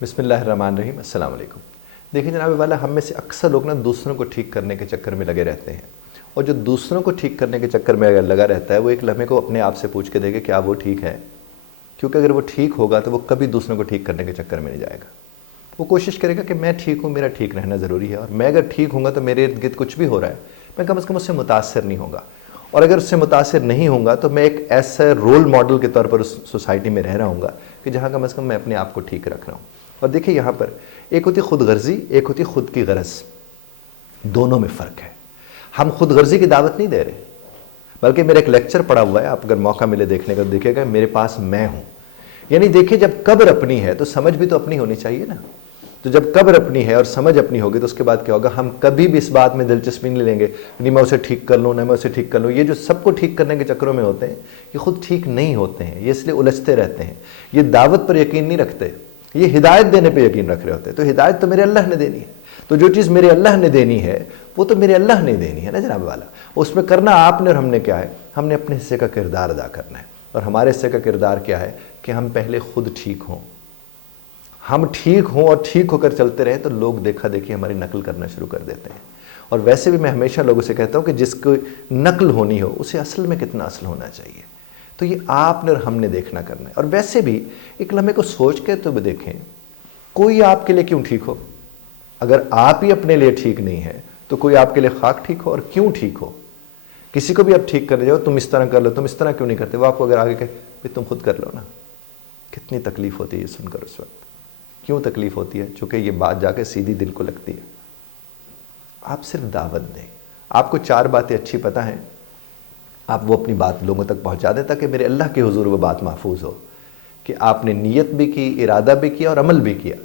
بسم اللہ الرحمن الرحیم۔ السلام علیکم۔ دیکھیں جناب والا، ہم میں سے اکثر لوگ دوسروں کو ٹھیک کرنے کے چکر میں لگے رہتے ہیں، اور جو دوسروں کو ٹھیک کرنے کے چکر میں اگر لگا رہتا ہے وہ ایک لمحے کو اپنے آپ سے پوچھ کے دے کہ کیا وہ ٹھیک ہے، کیونکہ اگر وہ ٹھیک ہوگا تو وہ کبھی دوسروں کو ٹھیک کرنے کے چکر میں نہیں جائے گا۔ وہ کوشش کرے گا کہ میں ٹھیک ہوں، میرا ٹھیک رہنا ضروری ہے، اور میں اگر ٹھیک ہوں گا تو میرے ارد گرد کچھ بھی ہو رہا ہے میں کم از کم اس سے متاثر نہیں ہوں گا، اور اگر اس سے متاثر نہیں ہوں گا تو میں ایک ایسا رول ماڈل کے طور پر اس سوسائٹی میں رہ رہا ہوں گا کہ جہاں کم از کم میں اپنے آپ کو ٹھیک رکھ رہا ہوں۔ اور دیکھیں یہاں پر ایک ہوتی خود غرضی، ایک ہوتی خود کی غرض، دونوں میں فرق ہے۔ ہم خود غرضی کی دعوت نہیں دے رہے، بلکہ میرا ایک لیکچر پڑا ہوا ہے، آپ اگر موقع ملے دیکھنے کا دیکھے گا، میرے پاس میں ہوں، یعنی دیکھیں جب قبر اپنی ہے تو سمجھ بھی تو اپنی ہونی چاہیے نا۔ تو جب قبر اپنی ہے اور سمجھ اپنی ہوگی تو اس کے بعد کیا ہوگا، ہم کبھی بھی اس بات میں دلچسپی نہیں لیں گے نہیں میں اسے ٹھیک کر لوں، نہ میں اسے ٹھیک کر لوں۔ یہ جو سب کو ٹھیک کرنے کے چکروں میں ہوتے ہیں یہ خود ٹھیک نہیں ہوتے ہیں، یہ اس لیے الجھتے رہتے ہیں، یہ دعوت پر یقین نہیں رکھتے، یہ ہدایت دینے پہ یقین رکھ رہے ہوتے ہیں۔ تو ہدایت تو میرے اللہ نے دینی ہے، تو جو چیز میرے اللہ نے دینی ہے وہ تو میرے اللہ نے دینی ہے نا جناب والا۔ اس میں کرنا آپ نے اور ہم نے کیا ہے، ہم نے اپنے حصے کا کردار ادا کرنا ہے، اور ہمارے حصے کا کردار کیا ہے کہ ہم پہلے خود ٹھیک ہوں، ہم ٹھیک ہوں اور ٹھیک ہو کر چلتے رہیں تو لوگ دیکھا دیکھی ہماری نقل کرنا شروع کر دیتے ہیں۔ اور ویسے بھی میں ہمیشہ لوگوں سے کہتا ہوں کہ جس کو نقل ہونی ہو اسے اصل میں کتنا اصل ہونا چاہیے، تو یہ آپ نے اور ہم نے دیکھنا کرنا ہے۔ اور ویسے بھی ایک لمحے کو سوچ کے تو بھی دیکھیں، کوئی آپ کے لیے کیوں ٹھیک ہو؟ اگر آپ ہی اپنے لیے ٹھیک نہیں ہے تو کوئی آپ کے لیے خاک ٹھیک ہو؟ اور کیوں ٹھیک ہو؟ کسی کو بھی آپ ٹھیک کرنے جاؤ، تم اس طرح کر لو، تم اس طرح کیوں نہیں کرتے، وہ آپ کو اگر آگے کہے تم خود کر لو نا، کتنی تکلیف ہوتی ہے یہ سن کر اس وقت۔ کیوں تکلیف ہوتی ہے؟ چونکہ یہ بات جا کے سیدھی دل کو لگتی ہے۔ آپ صرف دعوت دیں، آپ کو 4 باتیں اچھی پتہ ہیں، آپ وہ اپنی بات لوگوں تک پہنچا دیں تاکہ میرے اللہ کے حضور وہ بات محفوظ ہو کہ آپ نے نیت بھی کی، ارادہ بھی کیا اور عمل بھی کیا،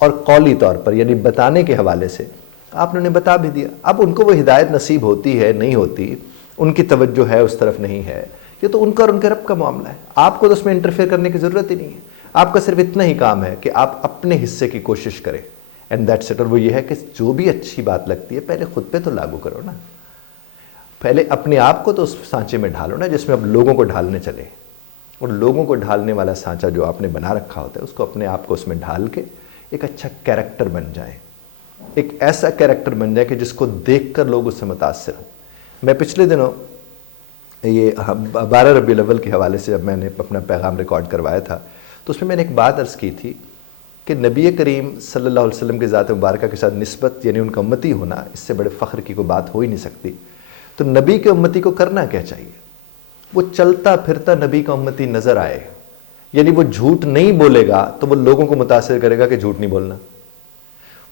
اور قولی طور پر یعنی بتانے کے حوالے سے آپ نے انہیں بتا بھی دیا۔ اب ان کو وہ ہدایت نصیب ہوتی ہے نہیں ہوتی، ان کی توجہ ہے اس طرف نہیں ہے، یہ تو ان کا اور ان کے رب کا معاملہ ہے، آپ کو تو اس میں انٹرفیئر کرنے کی ضرورت ہی نہیں ہے۔ آپ کا صرف اتنا ہی کام ہے کہ آپ اپنے حصے کی کوشش کریں، اینڈ دیٹس اٹ۔ اور وہ یہ ہے کہ جو بھی اچھی بات لگتی ہے پہلے خود پہ تو لاگو کرو نا، پہلے اپنے آپ کو تو اس سانچے میں ڈھالو نا جس میں اب لوگوں کو ڈھالنے چلے، اور لوگوں کو ڈھالنے والا سانچہ جو آپ نے بنا رکھا ہوتا ہے اس کو اپنے آپ کو اس میں ڈھال کے ایک اچھا کیریکٹر بن جائیں، ایک ایسا کیریکٹر بن جائے کہ جس کو دیکھ کر لوگ اس سے متاثر ہوں۔ میں پچھلے دنوں یہ 12 ربیع الاول کے حوالے سے جب میں نے اپنا پیغام ریکارڈ کروایا تھا تو اس میں نے ایک بات عرض کی تھی کہ نبی کریم صلی اللہ علیہ وسلم کی ذات مبارکہ کے ساتھ نسبت یعنی ان کا امتی ہونا، اس سے بڑے فخر کی کوئی بات ہو ہی نہیں سکتی۔ تو نبی کے امتی کو کرنا کیا چاہیے؟ وہ چلتا پھرتا نبی کا امتی نظر آئے، یعنی وہ جھوٹ نہیں بولے گا تو وہ لوگوں کو متاثر کرے گا کہ جھوٹ نہیں بولنا،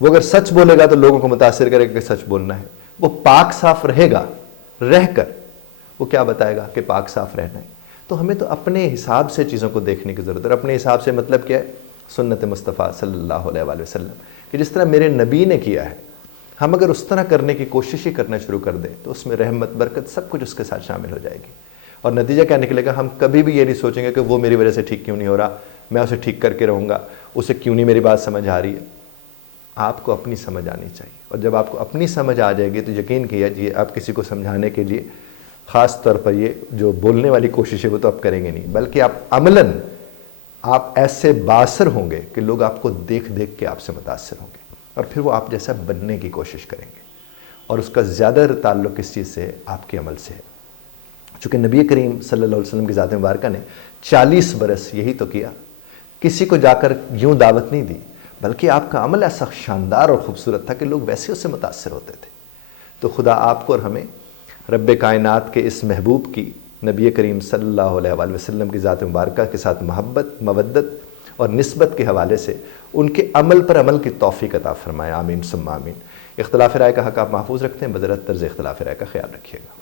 وہ اگر سچ بولے گا تو لوگوں کو متاثر کرے گا کہ سچ بولنا ہے، وہ پاک صاف رہے گا، رہ کر وہ کیا بتائے گا کہ پاک صاف رہنا ہے۔ تو ہمیں تو اپنے حساب سے چیزوں کو دیکھنے کی ضرورت ہے، اور اپنے حساب سے مطلب کیا ہے؟ سنت مصطفیٰ صلی اللہ علیہ وآلہ وسلم کہ جس طرح میرے نبی نے کیا ہے، ہم اگر اس طرح کرنے کی کوشش ہی کرنا شروع کر دیں تو اس میں رحمت برکت سب کچھ اس کے ساتھ شامل ہو جائے گی، اور نتیجہ کیا نکلے گا؟ ہم کبھی بھی یہ نہیں سوچیں گے کہ وہ میری وجہ سے ٹھیک کیوں نہیں ہو رہا، میں اسے ٹھیک کر کے رہوں گا، اسے کیوں نہیں میری بات سمجھ آ رہی ہے۔ آپ کو اپنی سمجھ آنی چاہیے، اور جب آپ کو اپنی سمجھ آ جائے گی تو یقین کیجیے آپ کسی کو سمجھانے کے لیے خاص طور پر یہ جو بولنے والی کوشش ہے وہ تو آپ کریں گے نہیں، بلکہ آپ عملاً آپ ایسے باثر ہوں گے کہ لوگ آپ کو دیکھ دیکھ کے آپ سے متاثر ہوں گے، اور پھر وہ آپ جیسا بننے کی کوشش کریں گے، اور اس کا زیادہ تعلق کس چیز سے ہے؟ آپ کے عمل سے ہے۔ چونکہ نبی کریم صلی اللہ علیہ وسلم کی ذات مبارکہ نے 40 برس یہی تو کیا، کسی کو جا کر یوں دعوت نہیں دی، بلکہ آپ کا عمل ایسا شاندار اور خوبصورت تھا کہ لوگ ویسے اس سے متاثر ہوتے تھے۔ تو خدا آپ کو اور ہمیں رب کائنات کے اس محبوب کی، نبی کریم صلی اللہ علیہ وآلہ وسلم کی ذات مبارکہ کے ساتھ محبت، مودت اور نسبت کے حوالے سے ان کے عمل پر عمل کی توفیق عطا فرمائے، آمین ثم آمین۔ اختلاف رائے کا حق آپ محفوظ رکھتے ہیں، بذرت طرز اختلاف رائے کا خیال رکھیے گا۔